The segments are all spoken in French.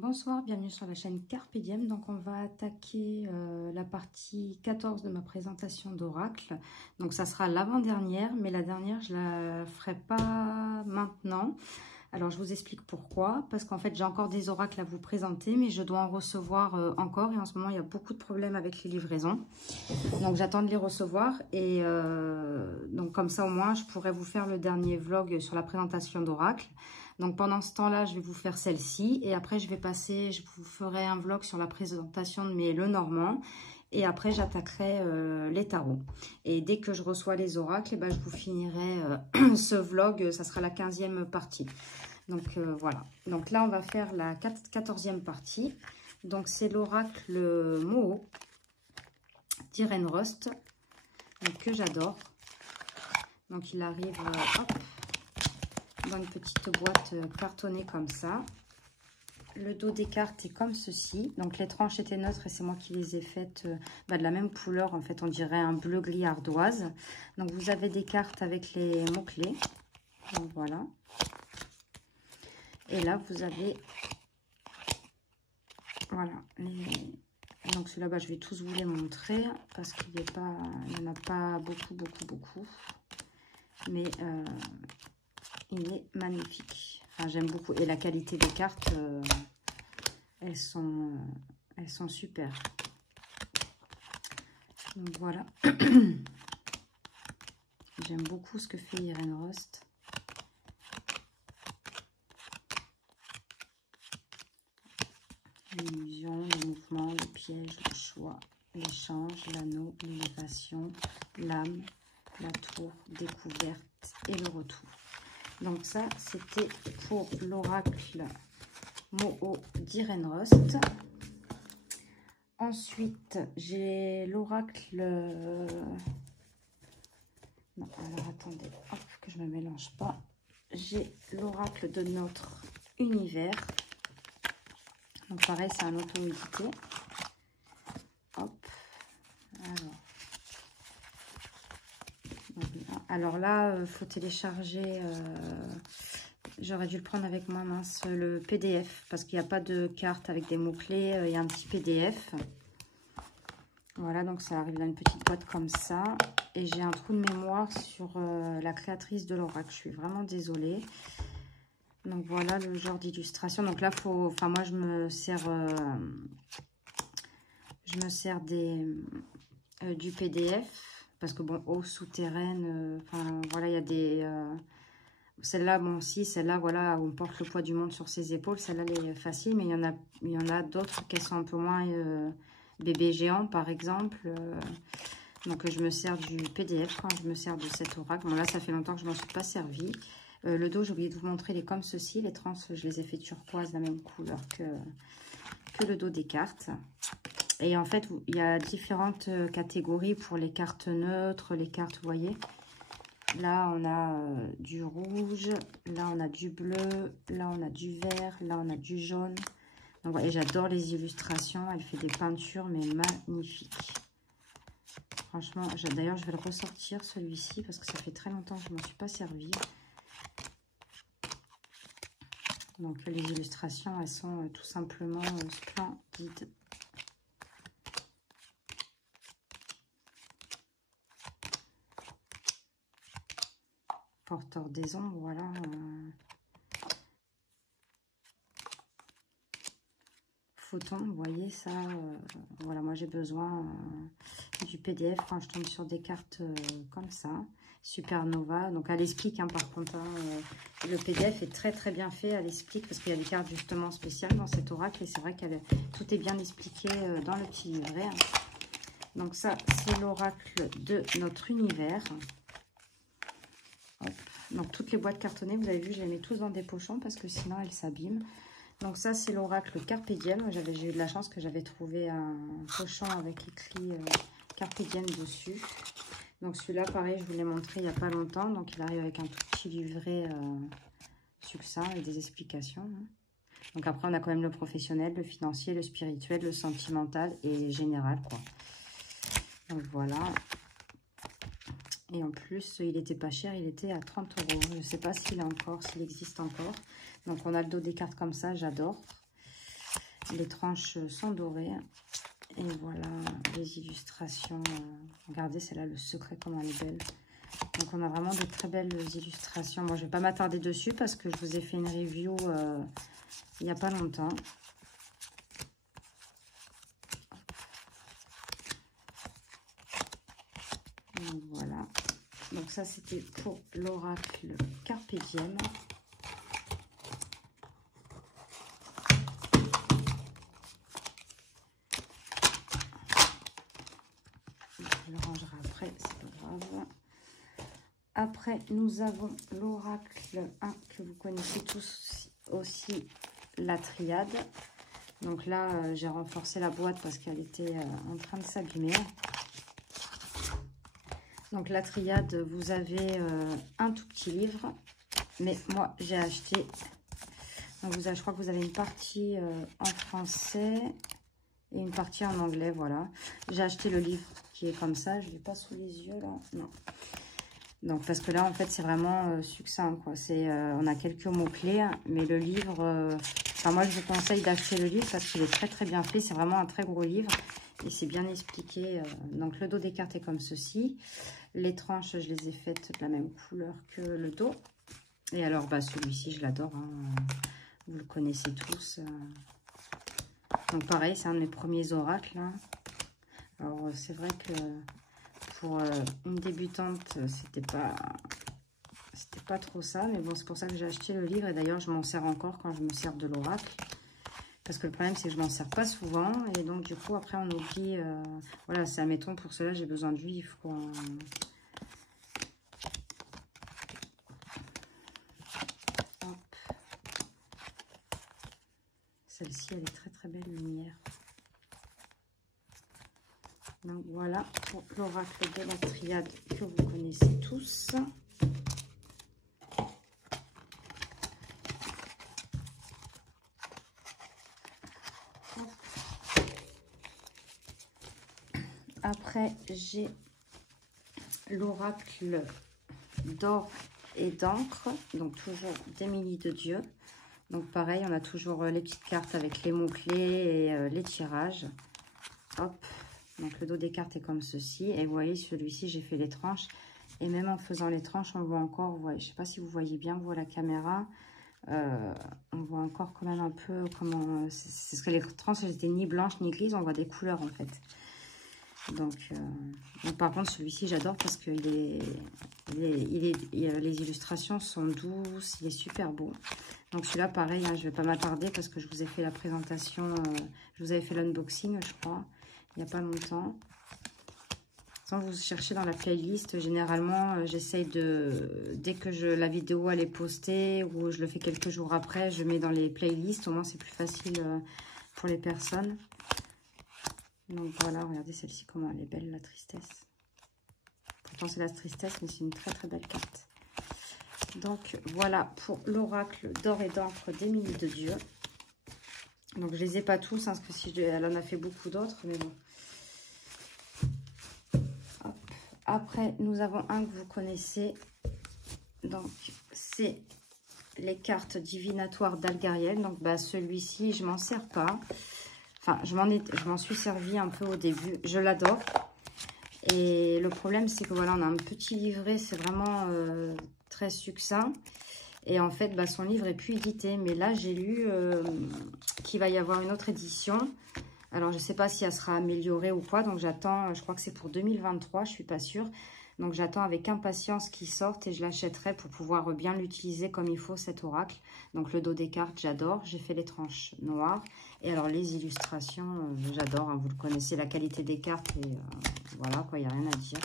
Bonsoir, bienvenue sur la chaîne Carpe Diem. Donc on va attaquer la partie 14 de ma présentation d'oracle. Donc ça sera l'avant-dernière, mais la dernière je la ferai pas maintenant. Alors je vous explique pourquoi. Parce qu'en fait j'ai encore des oracles à vous présenter, mais je dois en recevoir encore. Et en ce moment il y a beaucoup de problèmes avec les livraisons. Donc j'attends de les recevoir. Et donc comme ça au moins je pourrai vous faire le dernier vlog sur la présentation d'oracle. Donc pendant ce temps-là, je vais vous faire celle-ci. Et après, je vous ferai un vlog sur la présentation de mes Lenormand. Et après, j'attaquerai les tarots. Et dès que je reçois les oracles, eh ben, je vous finirai ce vlog. Ça sera la 15e partie. Donc voilà. Donc là, on va faire la 14e partie. Donc c'est l'oracle Moho d'Irène Rust. Que j'adore. Donc il arrive... hop, dans une petite boîte cartonnée comme ça. Le dos des cartes est comme ceci. Donc les tranches étaient neutres et c'est moi qui les ai faites de la même couleur. En fait, on dirait un bleu gris ardoise. Donc vous avez des cartes avec les mots-clés. Donc voilà. Et là, vous avez... Voilà. Donc celui-là, je vais tous vous les montrer parce qu'il n'y en a pas beaucoup. Mais... il est magnifique. Enfin, j'aime beaucoup. Et la qualité des cartes, elles sont super. Donc voilà. J'aime beaucoup ce que fait Irène Rust. L'illusion, le mouvement, le piège, le choix, l'échange, l'anneau, l'élévation, l'âme, la tour, découverte et le retour. Donc ça, c'était pour l'oracle Moho d'Irène Rust. Ensuite, j'ai l'oracle... Non, alors attendez, hop, que je ne me mélange pas. J'ai l'oracle de notre univers. Donc pareil, c'est un auto-édité. Hop, alors là, il faut télécharger... J'aurais dû le prendre avec moi, mince, le PDF, parce qu'il n'y a pas de carte avec des mots-clés, il y a un petit PDF. Voilà, donc ça arrive dans une petite boîte comme ça. Et j'ai un trou de mémoire sur la créatrice de l'oracle. Je suis vraiment désolée. Donc voilà le genre d'illustration. Donc là, moi, je me sers du PDF, parce que bon, eau souterraine, voilà, il y a des... celle-là, bon, si, celle-là, voilà, on porte le poids du monde sur ses épaules. Celle-là, elle est facile, mais il y en a d'autres qui sont un peu moins bébé géant, par exemple. Donc, je me sers du PDF quand je me sers de cet oracle. Bon, là, ça fait longtemps que je ne m'en suis pas servi. Le dos, j'ai oublié de vous montrer, il est comme ceci. Les trans, je les ai fait turquoise, la même couleur que le dos des cartes. Et en fait, il y a différentes catégories pour les cartes neutres, les cartes, vous voyez. Là, on a du rouge, là, on a du bleu, là, on a du vert, là, on a du jaune. Donc, voyez, j'adore les illustrations. Elle fait des peintures, mais magnifiques. Franchement, d'ailleurs, je vais le ressortir, celui-ci, parce que ça fait très longtemps que je ne m'en suis pas servi. Donc, les illustrations, elles sont tout simplement splendides. Porteur des ombres, voilà. Photon, vous voyez ça. Voilà, moi j'ai besoin du PDF quand je tombe sur des cartes comme ça. Supernova. Donc elle explique, hein, par contre. Le PDF est très bien fait. Elle explique parce qu'il y a des cartes justement spéciales dans cet oracle. Et c'est vrai que tout est bien expliqué dans le petit livret. Hein. Donc ça, c'est l'oracle de notre univers. Hop. Donc toutes les boîtes cartonnées, vous avez vu, je les mets tous dans des pochons parce que sinon elles s'abîment. Donc ça, c'est l'oracle Carpe Diem. J'ai eu de la chance que j'avais trouvé un pochon avec écrit Carpe Diem dessus. Donc celui-là, pareil, je vous l'ai montré il n'y a pas longtemps. Donc il arrive avec un tout petit livret succinct et des explications. Hein. Donc après, on a quand même le professionnel, le financier, le spirituel, le sentimental et général, quoi. Donc voilà. Et en plus, il était pas cher, il était à 30 €. Je ne sais pas s'il existe encore. Donc, on a le dos des cartes comme ça, j'adore. Les tranches sont dorées. Et voilà les illustrations. Regardez, celle-là, le secret, comment elle est belle. Donc, on a vraiment de très belles illustrations. Moi, je ne vais pas m'attarder dessus parce que je vous ai fait une review il n'y a pas longtemps. Donc, voilà. Donc, ça, c'était pour l'oracle Carpe Diem. Je le rangerai après, c'est pas grave. Après, nous avons l'oracle 1 que vous connaissez tous aussi, la triade. Donc là, j'ai renforcé la boîte parce qu'elle était en train de s'abîmer. Donc la triade, vous avez un tout petit livre. Mais moi, j'ai acheté... Donc je crois que vous avez une partie en français et une partie en anglais, voilà. J'ai acheté le livre qui est comme ça. Je ne l'ai pas sous les yeux, là. Non. Donc, parce que là, en fait, c'est vraiment succinct, quoi. On a quelques mots-clés, mais le livre... Enfin, moi, je vous conseille d'acheter le livre parce qu'il est très, très bien fait. C'est vraiment un très gros livre et c'est bien expliqué. Donc, le dos des cartes est comme ceci. Les tranches, je les ai faites de la même couleur que le dos. Et alors, bah, celui-ci, je l'adore. Hein. Vous le connaissez tous. Donc, pareil, c'est un de mes premiers oracles. Hein. Alors, c'est vrai que... Pour une débutante, c'était pas trop ça. Mais bon, c'est pour ça que j'ai acheté le livre. Et d'ailleurs, je m'en sers encore quand je me sers de l'oracle. Parce que le problème, c'est que je m'en sers pas souvent. Et donc, du coup, après, on oublie... voilà, c'est admettons, pour cela, j'ai besoin de livre, quoi. Celle-ci, elle est très, très belle, lumière. Donc, voilà pour l'oracle de la triade que vous connaissez tous. Après, j'ai l'oracle d'or et d'encre, donc toujours d'Émilie de Dieu. Donc pareil, on a toujours les petites cartes avec les mots-clés et les tirages. Hop, donc le dos des cartes est comme ceci. Et vous voyez, celui-ci, j'ai fait les tranches. Et même en faisant les tranches, on voit encore, vous voyez, je ne sais pas si vous voyez bien, vous, à la caméra, on voit encore quand même un peu comment... C'est ce que les tranches, elles étaient ni blanches ni grises, on voit des couleurs en fait. Donc par contre, celui-ci, j'adore parce que les illustrations sont douces, il est super beau. Donc celui-là, pareil, hein, je ne vais pas m'attarder parce que je vous ai fait la présentation, je vous avais fait l'unboxing, je crois, il n'y a pas longtemps. Quand vous cherchez dans la playlist, généralement, j'essaye de, dès que la vidéo elle est postée ou je le fais quelques jours après, je mets dans les playlists, au moins c'est plus facile pour les personnes. Donc voilà, regardez celle-ci, comment elle est belle, la tristesse. Pourtant c'est la tristesse, mais c'est une très très belle carte. Donc voilà pour l'oracle d'or et d'encre d'Émilie de Dieu. Donc je les ai pas tous, hein, parce que si elle en a fait beaucoup d'autres, mais bon. Hop. Après, nous avons un que vous connaissez. Donc c'est les cartes divinatoires d'Algariel. Donc bah, celui-ci, je m'en sers pas. Enfin, je m'en suis servi un peu au début. Je l'adore. Et le problème, c'est que voilà, on a un petit livret. C'est vraiment très succinct. Et en fait, bah, son livre est plus édité. Mais là, j'ai lu qu'il va y avoir une autre édition. Alors, je ne sais pas si elle sera améliorée ou quoi. Donc, j'attends. Je crois que c'est pour 2023. Je ne suis pas sûre. Donc, j'attends avec impatience qu'il sorte et je l'achèterai pour pouvoir bien l'utiliser comme il faut, cet oracle. Donc, le dos des cartes, j'adore. J'ai fait les tranches noires. Et alors, les illustrations, j'adore. Hein, vous le connaissez, la qualité des cartes. Et voilà, quoi, il n'y a rien à dire.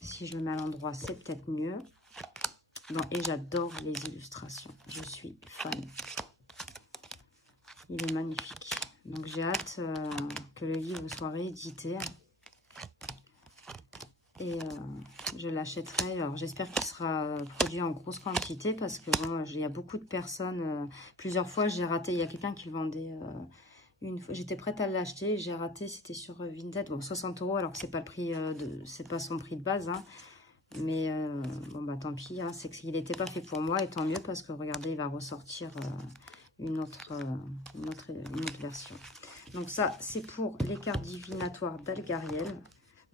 Si je le mets à l'endroit, c'est peut-être mieux. Non, et j'adore les illustrations. Je suis fan. Il est magnifique. Donc, j'ai hâte que le livre soit réédité. Et je l'achèterai. Alors, j'espère qu'il sera produit en grosse quantité parce que bon, il y a beaucoup de personnes. Plusieurs fois, j'ai raté. Il y a quelqu'un qui vendait une fois. J'étais prête à l'acheter. J'ai raté. C'était sur Vinted. Bon, 60 € alors que c'est pas le prix c'est pas son prix de base. Hein. Mais bon, bah tant pis. Hein, c'est qu'il n'était pas fait pour moi et tant mieux parce que regardez, il va ressortir une autre version. Donc ça, c'est pour les cartes divinatoires d'Algariel.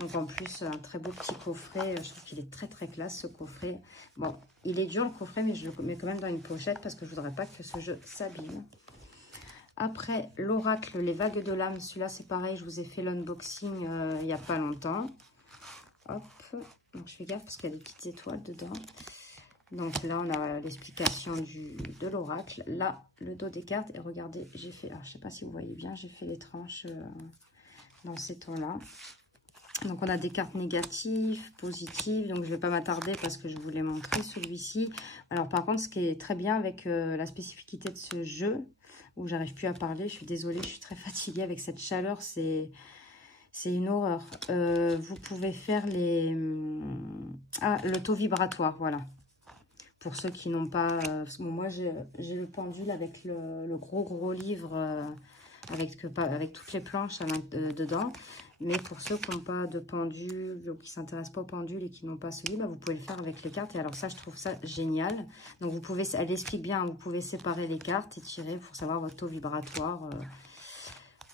Donc en plus, un très beau petit coffret. Je trouve qu'il est très très classe ce coffret. Bon, il est dur le coffret, mais je le mets quand même dans une pochette parce que je voudrais pas que ce jeu s'abîme. Après, l'oracle, les vagues de l'âme. Celui-là, c'est pareil. Je vous ai fait l'unboxing il n'y a pas longtemps. Hop. Donc je fais gaffe parce qu'il y a des petites étoiles dedans. Donc là, on a l'explication de l'oracle. Là, le dos des cartes. Et regardez, j'ai fait... Alors, je ne sais pas si vous voyez bien, j'ai fait les tranches dans ces tons-là. Donc, on a des cartes négatives, positives. Donc, je ne vais pas m'attarder parce que je voulais montrer celui-ci. Alors, par contre, ce qui est très bien avec la spécificité de ce jeu, où j'arrive plus à parler, je suis désolée, je suis très fatiguée avec cette chaleur, c'est une horreur. Vous pouvez faire le taux vibratoire, voilà. Pour ceux qui n'ont pas... bon, moi, j'ai le pendule avec le gros livre, avec toutes les planches dedans. Mais pour ceux qui n'ont pas de pendule, ou qui ne s'intéressent pas au pendule et qui n'ont pas celui, bah, vous pouvez le faire avec les cartes. Et alors ça, je trouve ça génial. Donc, vous pouvez, elle explique bien, hein, vous pouvez séparer les cartes et tirer pour savoir votre taux vibratoire.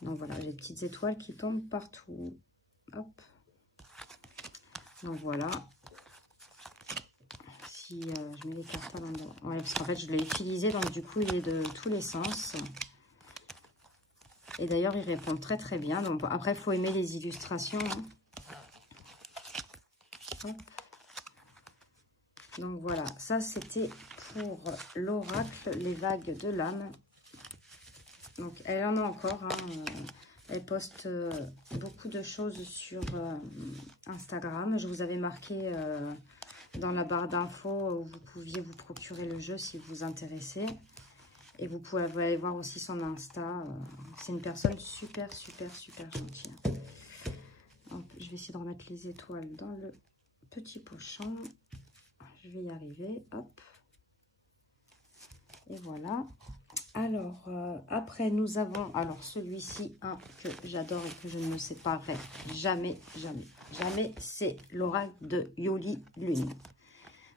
Donc, voilà, j'ai des petites étoiles qui tombent partout. Hop. Donc, voilà. Si je mets les cartes à l'endroit. Ouais, parce qu'en fait, je l'ai utilisé, donc du coup, il est de tous les sens. Et d'ailleurs, il répond très très bien. Donc après, il faut aimer les illustrations. Hein. Donc voilà, ça c'était pour l'oracle, les vagues de l'âme. Donc elle en a encore. Hein. Elle poste beaucoup de choses sur Instagram. Je vous avais marqué dans la barre d'infos où vous pouviez vous procurer le jeu si vous vous intéressez. Et vous pouvez aller voir aussi son Insta. C'est une personne super gentille. Donc, je vais essayer de remettre les étoiles dans le petit pochon. Je vais y arriver. Hop. Et voilà. Alors, après, nous avons... Alors, celui-ci, un que j'adore et que je ne me séparerai jamais. C'est l'oracle de Yoli Lune.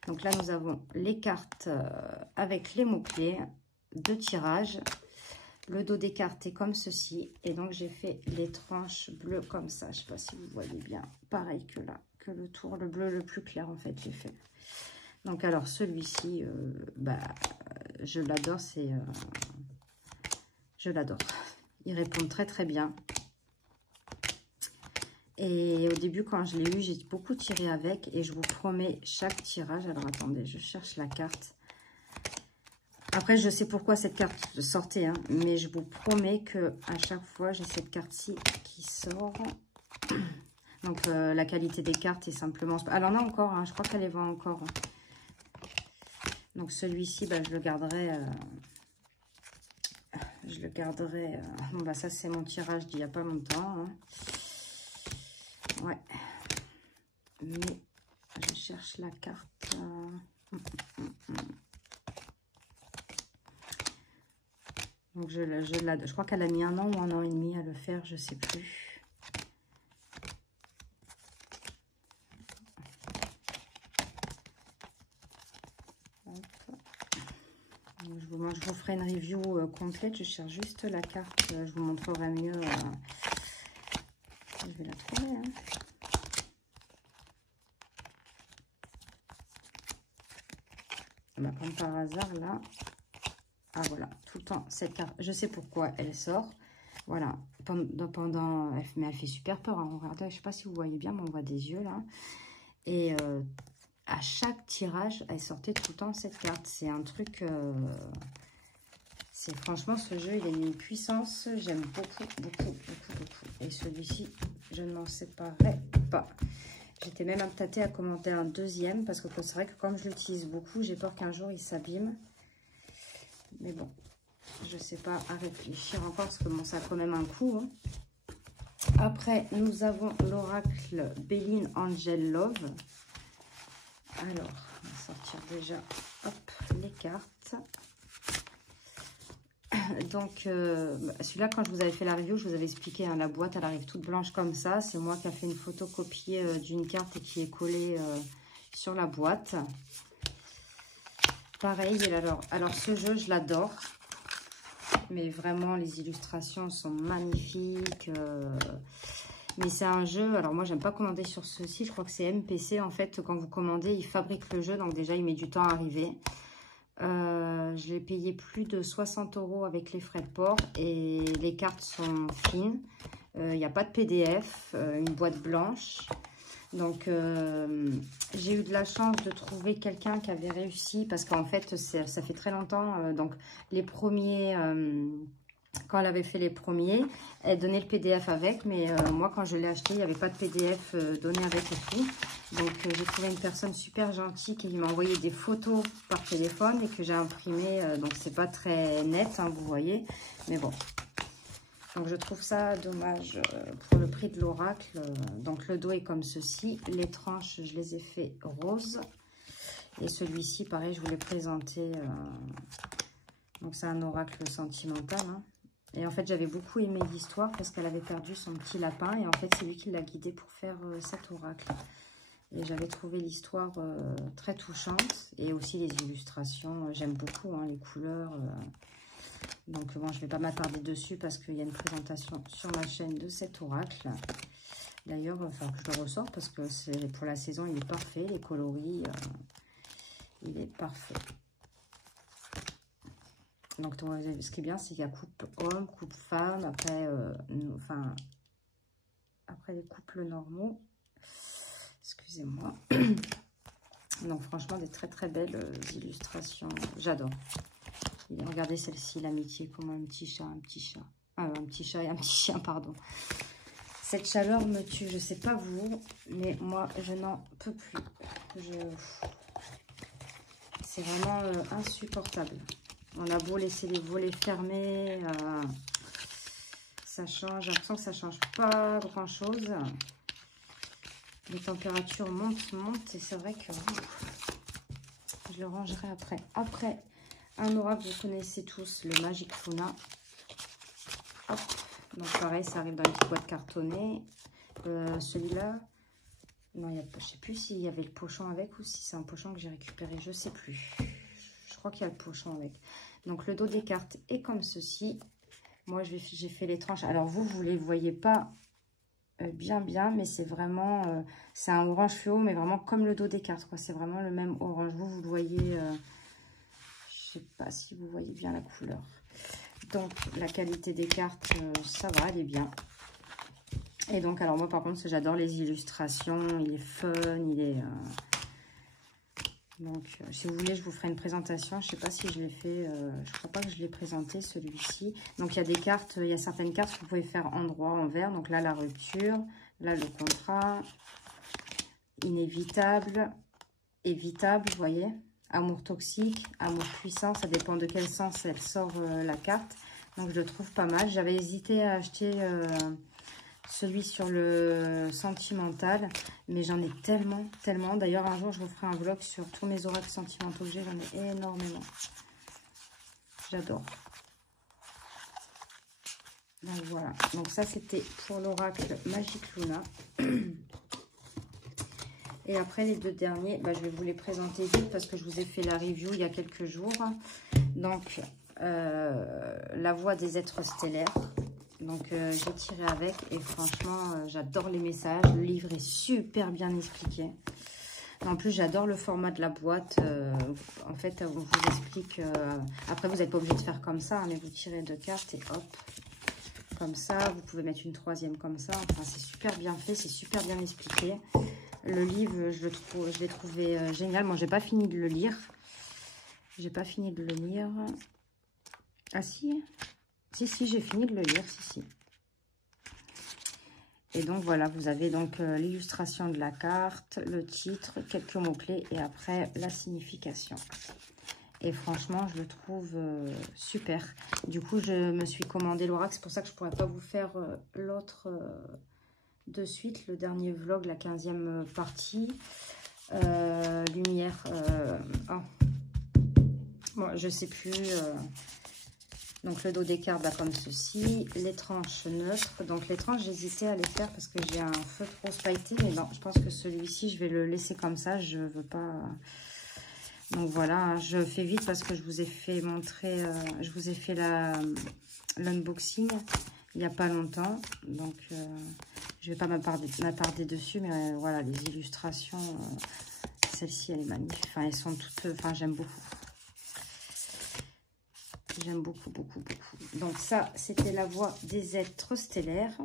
Donc là, nous avons les cartes avec les mots-clés. 2 tirages. Le dos des cartes est comme ceci. Et donc, j'ai fait les tranches bleues comme ça. Je ne sais pas si vous voyez bien. Pareil que là. Que le tour, le bleu le plus clair, en fait, j'ai fait. Donc, alors, celui-ci, je l'adore. Je l'adore. Il répond très, très bien. Et au début, quand je l'ai eu, j'ai beaucoup tiré avec. Et je vous promets, chaque tirage... Alors, attendez, je cherche la carte. Après, je sais pourquoi cette carte sortait, hein, mais je vous promets que à chaque fois, j'ai cette carte-ci qui sort. Donc, la qualité des cartes est simplement... Elle en a encore, hein, je crois qu'elle les vend encore. Donc, celui-ci, je le garderai... bon, ça, c'est mon tirage d'il n'y a pas longtemps. Hein. Ouais. Mais, je cherche la carte... Donc, je crois qu'elle a mis 1 an ou 1 an et demi à le faire, je ne sais plus. Donc, je vous ferai une review complète. Je cherche juste la carte. Je vous montrerai mieux. Je vais la trouver. Hein. Comme par hasard, là... Ah voilà, tout le temps, cette carte, je sais pourquoi elle sort. Voilà, mais elle fait super peur. Hein. Regardez, je ne sais pas si vous voyez bien, mais on voit des yeux là. Et à chaque tirage, elle sortait tout le temps cette carte. C'est un truc... franchement, ce jeu, il a une puissance. J'aime beaucoup. Et celui-ci, je ne m'en séparerai pas. J'étais même tâtée à commander un deuxième parce que c'est vrai que comme je l'utilise beaucoup, j'ai peur qu'un jour il s'abîme. Mais bon, je ne sais pas à réfléchir encore parce que bon, ça a quand même un coût. Hein. Après, nous avons l'oracle Béline Angel Love. Alors, on va sortir déjà les cartes. Donc, celui-là, quand je vous avais fait la review, je vous avais expliqué, hein, la boîte, elle arrive toute blanche comme ça. C'est moi qui ai fait une photocopie d'une carte et qui est collée sur la boîte. Pareil, alors ce jeu, je l'adore. Mais vraiment, les illustrations sont magnifiques. Mais c'est un jeu, alors moi j'aime pas commander sur ce site, je crois que c'est MPC en fait, quand vous commandez, ils fabriquent le jeu, donc déjà il met du temps à arriver. Je l'ai payé plus de 60 € avec les frais de port et les cartes sont fines. Il n'y a pas de PDF, une boîte blanche. Donc j'ai eu de la chance de trouver quelqu'un qui avait réussi parce qu'en fait ça fait très longtemps, donc les premiers... quand elle avait fait les premiers, elle donnait le PDF avec, mais moi, quand je l'ai acheté, il n'y avait pas de PDF donné avec et tout. Donc, j'ai trouvé une personne super gentille qui m'a envoyé des photos par téléphone et que j'ai imprimé. Donc, c'est pas très net, hein, vous voyez. Mais bon. Donc, je trouve ça dommage pour le prix de l'oracle. Donc, le dos est comme ceci. Les tranches, je les ai fait roses. Et celui-ci, pareil, je vous l'ai présenté. Donc, c'est un oracle sentimental, hein. Et en fait, j'avais beaucoup aimé l'histoire parce qu'elle avait perdu son petit lapin. Et en fait, c'est lui qui l'a guidée pour faire cet oracle. Et j'avais trouvé l'histoire très touchante. Et aussi les illustrations. J'aime beaucoup hein, les couleurs. Donc, bon, je ne vais pas m'attarder dessus parce qu'il y a une présentation sur ma chaîne de cet oracle. D'ailleurs, il va falloir que je le ressorte parce que pour la saison, il est parfait. Les coloris, il est parfait. Donc, ce qui est bien, c'est qu'il y a couple homme, couple femme, après, après les couples normaux. Excusez-moi. Donc, franchement, des très très belles illustrations. J'adore. Regardez celle-ci, l'amitié, comme un petit chat, un petit chat. Un petit chat et un petit chien, pardon. Cette chaleur me tue, je sais pas vous, mais moi, je n'en peux plus. C'est vraiment insupportable. On a beau laisser les volets fermés, ça change. J'ai l'impression que ça change pas grand-chose. Les températures montent et c'est vrai que je le rangerai après. Après, un oracle, vous connaissez tous, le Magic Luna. Hop. Donc pareil, ça arrive dans une petite boîte cartonnée. Celui-là, non, je sais plus s'il y avait le pochon avec ou si c'est un pochon que j'ai récupéré, je sais plus. Je crois qu'il y a le pochon avec. Donc, le dos des cartes est comme ceci. Moi, j'ai fait les tranches. Alors, vous les voyez pas bien, mais c'est vraiment... c'est un orange fluo, mais vraiment comme le dos des cartes, quoi. C'est vraiment le même orange. Vous le voyez... je sais pas si vous voyez bien la couleur. Donc, la qualité des cartes, ça va, elle est bien. Et donc, alors moi, par contre, j'adore les illustrations. Il est fun, il est... Donc, si vous voulez, je vous ferai une présentation. Je ne sais pas si je l'ai fait. Je ne crois pas que je l'ai présenté, celui-ci. Donc, il y a des cartes. Il y a certaines cartes que vous pouvez faire en droit, en vert. Donc là, la rupture. Là, le contrat. Inévitable. Évitable, vous voyez. Amour toxique. Amour puissant. Ça dépend de quel sens elle sort la carte. Donc, je le trouve pas mal. J'avais hésité à acheter... celui sur le sentimental, mais j'en ai tellement. D'ailleurs, un jour, je vous ferai un vlog sur tous mes oracles sentimentaux que j'ai. J'en ai énormément. J'adore. Donc, voilà. Donc, ça, c'était pour l'oracle Magic Luna. Et après, les deux derniers, je vais vous les présenter vite parce que je vous ai fait la review il y a quelques jours. Donc, la voix des êtres stellaires. Donc, j'ai tiré avec et franchement, j'adore les messages. Le livre est super bien expliqué. En plus, j'adore le format de la boîte. En fait, on vous explique... après, vous n'êtes pas obligé de faire comme ça, hein, mais vous tirez deux cartes et hop, comme ça. Vous pouvez mettre une troisième comme ça. Enfin, c'est super bien fait, c'est super bien expliqué. Le livre, je l'ai trouvé génial. Moi, j'ai pas fini de le lire. J'ai pas fini de le lire. Ah si, si, j'ai fini de le lire, si. Et donc, voilà, vous avez donc l'illustration de la carte, le titre, quelques mots-clés et après, la signification. Et franchement, je le trouve super. Du coup, je me suis commandé l'oracle. C'est pour ça que je ne pourrais pas vous faire l'autre de suite, le dernier vlog, la 15e partie. Lumière. Bon, je ne sais plus... Donc, le dos des cartes, comme ceci. Les tranches neutres. Donc, les tranches, j'hésitais à les faire parce que j'ai un feutre rose pailleté. Mais non, je pense que celui-ci, je vais le laisser comme ça. Je veux pas... Donc voilà, hein, je fais vite parce que je vous ai fait montrer, je vous ai fait l'unboxing il n'y a pas longtemps. Donc je ne vais pas m'attarder dessus, mais voilà, les illustrations, celle-ci elle est magnifique. Enfin, elles sont toutes, enfin j'aime beaucoup. J'aime beaucoup, beaucoup, beaucoup. Donc ça, c'était la voix des êtres stellaires.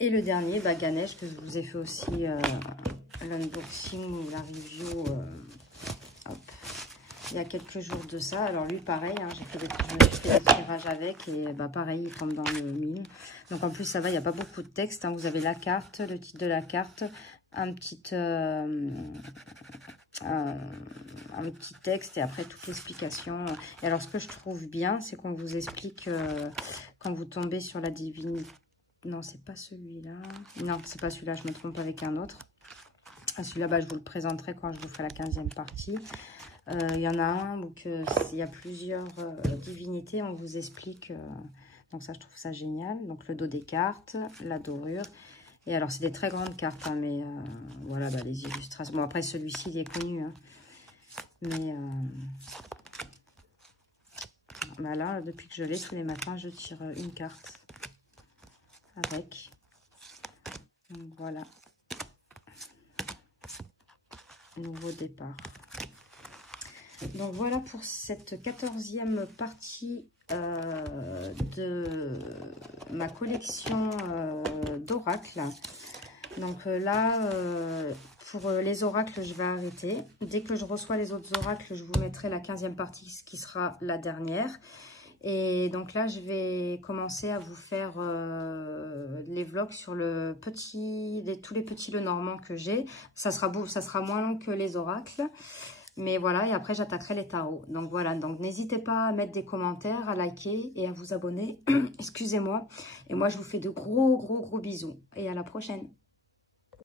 Et le dernier, bah, Ganesh, que je vous ai fait aussi l'unboxing ou la review hop, il y a quelques jours de ça. Alors lui, pareil, hein, je me suis fait des tirages avec et bah, pareil, il tombe dans le mille. Donc en plus, ça va, il n'y a pas beaucoup de texte. Hein. Vous avez la carte, le titre de la carte, un petit texte et après toute l'explication. Et alors, ce que je trouve bien, c'est qu'on vous explique quand vous tombez sur la divinité. Non, c'est pas celui-là. Non, c'est pas celui-là, je me trompe avec un autre. Celui-là, bah, je vous le présenterai quand je vous ferai la 15e partie. Il y en a un, donc il y a plusieurs divinités, on vous explique. Donc ça, je trouve ça génial. Donc le dos des cartes, la dorure. Et alors, c'est des très grandes cartes, hein, mais voilà, bah, les illustrations. Bon, après, celui-ci, il est connu. Hein, mais bah là, depuis que je l'ai, tous les matins, je tire une carte avec. Donc voilà. Nouveau départ. Donc voilà pour cette 14e partie de ma collection d'oracles. Donc là, pour les oracles, je vais arrêter. Dès que je reçois les autres oracles, je vous mettrai la 15e partie, ce qui sera la dernière. Et donc là, je vais commencer à vous faire les vlogs sur tous les petits Lenormand que j'ai. Ça sera moins long que les oracles. Mais voilà, et après, j'attaquerai les tarots. Donc voilà, donc n'hésitez pas à mettre des commentaires, à liker et à vous abonner. Excusez-moi. Et moi, je vous fais de gros bisous. Et à la prochaine.